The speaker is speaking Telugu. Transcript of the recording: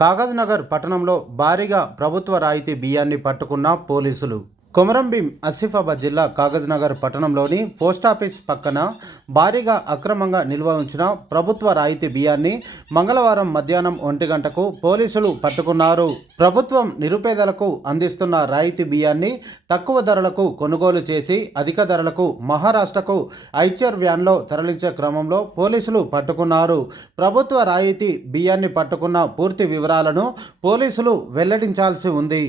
కాగజ్నగర్ పట్టణంలో భారీగా ప్రభుత్వ రాయితీ బియ్యాన్ని పట్టుకున్న పోలీసులు. కొమరంభీం ఆసిఫాబాద్ జిల్లా కాగజ్నగర్ పట్టణంలోని పోస్టాఫీస్ పక్కన భారీగా అక్రమంగా నిల్వ ఉంచిన ప్రభుత్వ రాయితీ బియ్యాన్ని మంగళవారం మధ్యాహ్నం 1 గంటకు పోలీసులు పట్టుకున్నారు. ప్రభుత్వం నిరుపేదలకు అందిస్తున్న రాయితీ బియ్యాన్ని తక్కువ ధరలకు కొనుగోలు చేసి అధిక ధరలకు మహారాష్ట్రకు ఐచర్ వ్యాన్లో తరలించే క్రమంలో పోలీసులు పట్టుకున్నారు. ప్రభుత్వ రాయితీ బియ్యాన్ని పట్టుకున్న పూర్తి వివరాలను పోలీసులు వెల్లడించాల్సి ఉంది.